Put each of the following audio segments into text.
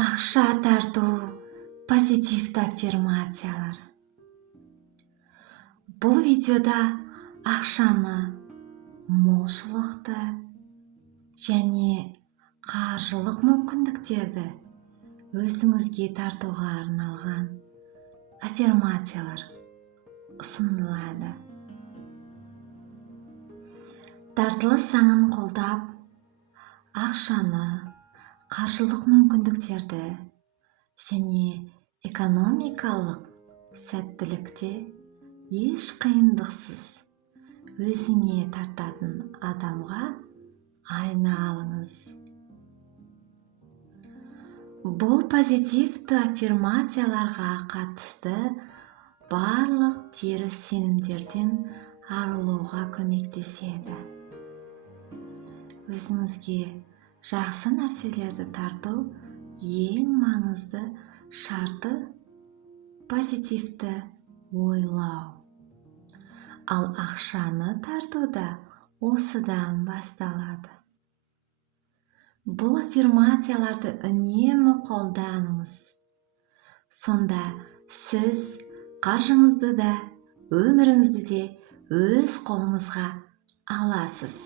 Ақша тарту позитивті аффирмациялар. Бұл видеода ақшаны молшылықты және қаржылық мүмкіндіктерді өзіңізге тартуға арналған аффирмациялар ұсынылады. Тартылыс заңын қолдап, ақшаны, қаржылық мүмкіндіктерді және экономикалық сәттілікте еш қиындықсыз өзіңе тартатын адамға айналыңыз. Бұл позитивті аффирмацияларға қатысты барлық теріс сенімдерден арылуға көмектеседі. Өзіңізге жақсы нәрселерді тарту ең маңызды шарты позитивті ойлау. Ал ақшаны тарту да осыдан басталады. Бұл аффирмацияларды үнемі қолданыңыз. Сонда сіз қаржыңызды да, өміріңізді де өз қолыңызға аласыз.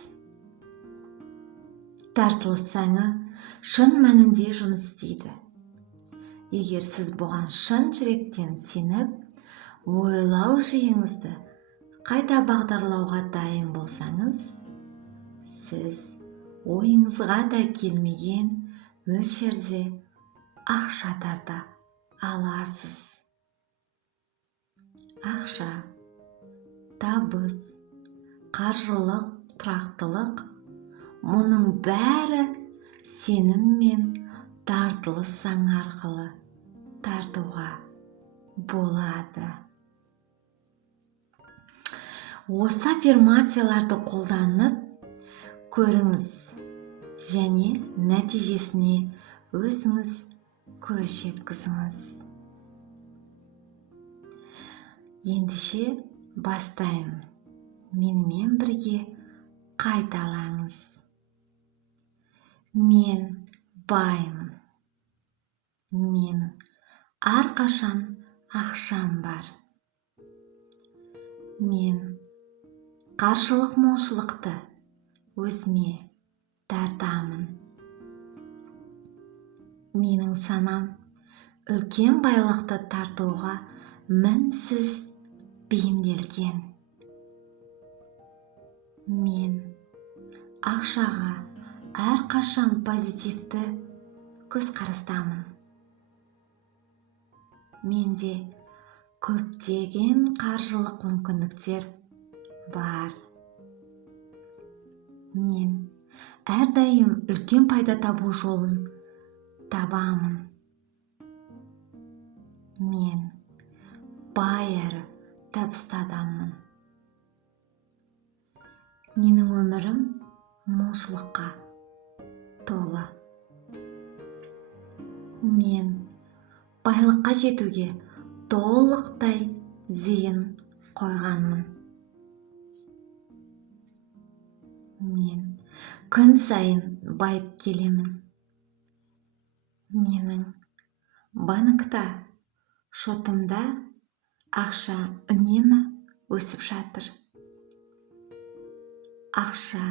Тартылыс заңы шын мәнінде жұмыс істейді. Егер сіз бұған шын жүректен сеніп, ойлау жүйеңізді қайта бағдарлауға дайын болсаңыз, сіз ойыңызға да келмеген мөлшерде ақша тарта аласыз. Ақша, табыс, қаржылық тұрақтылық, мұның бәрі сенім мен тартылыс заңы арқылы тартуға болады. Осы аффирмацияларды қолданып көріңіз және нәтижесіне өзіңіз көз жеткізіңіз. Ендеше бастаймын. Менімен бірге қайталаңыз. Мен баймын. Мен әрқашан ақшам бар. Мен қаржылық молшылықты өзіме тартамын. Менің санам үлкен байлықты тартуға мінсіз бейімделген. Мен ақшаға әрқашан позитивті көзқарастамын. Менде көптеген қаржылық мүмкіндіктер бар. Мен әрдайым үлкен пайда табу жолын табамын. Мен бай әрі табысты адаммын. Менің өмірім молшылыққа толы. Мен байлыққа жетуге толықтай зейін қойғанмын. Мен күн сайын байып келемін. Менің банкта, шотымда ақша үнемі өсіп жатыр. Ақша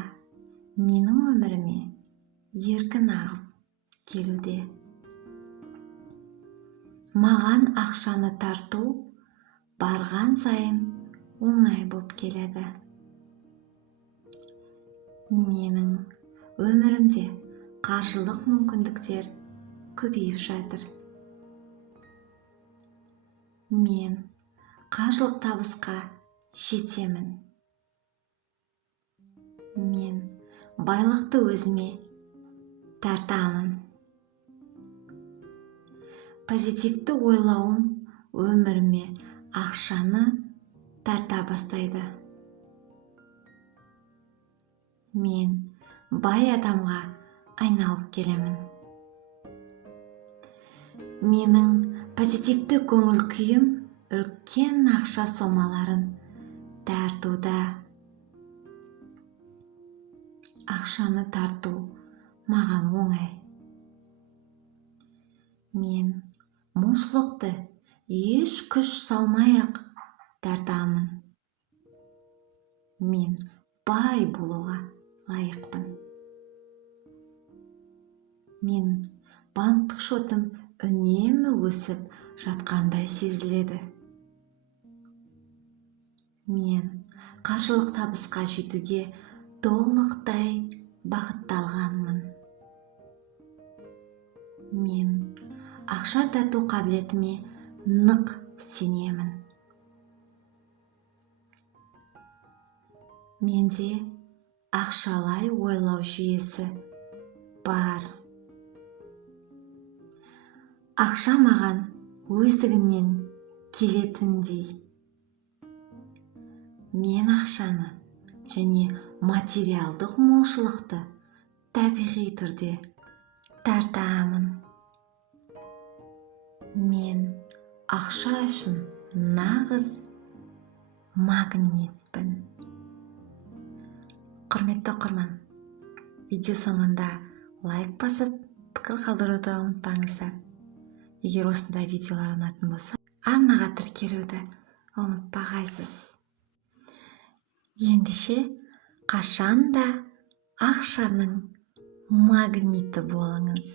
менің өміріме еркін ағып келуде. Маған ақшаны тарту барған сайын оңай болып келеді. Менің өмірімде қаржылық мүмкіндіктер көбейіп жатыр. Мен қаржылық табысқа жетемін. Мен байлықты өзіме тартамын. Позитивті ойлауым өміріме ақшаны тарта бастайды. Мен бай адамға айналып келемін. Менің позитивті көңіл күйім үлкен ақша сомаларын тартуда. Ақшаны тарту маған оңай. Мен молшылықты еш күш салмай-ақ тартамын. Мен бай болуға лайықпын. Мен банктық шотым үнемі өсіп жатқандай сезіледі. Мен қаржылық табысқа жетуге толықтай бағытталғанмын. Мен ақша тату қабілетіме нық сенемін. Менде ақшалай ойлау жүйесі бар. Ақша маған өздігінен келетіндей. Мен ақшаны және материалдық молшылықты табиғи түрде тартамын. Мен ақша үшін нағыз магнитпін. Құрметті оқырман, видео соңында лайк басып, пікір қалдыруды ұмытпаңыздар. Егер осындай видеолар ұнайтын болса, арнаға тіркелуді ұмытпағайсыз. Ендеше қашанда ақшаның магниті болыңыз.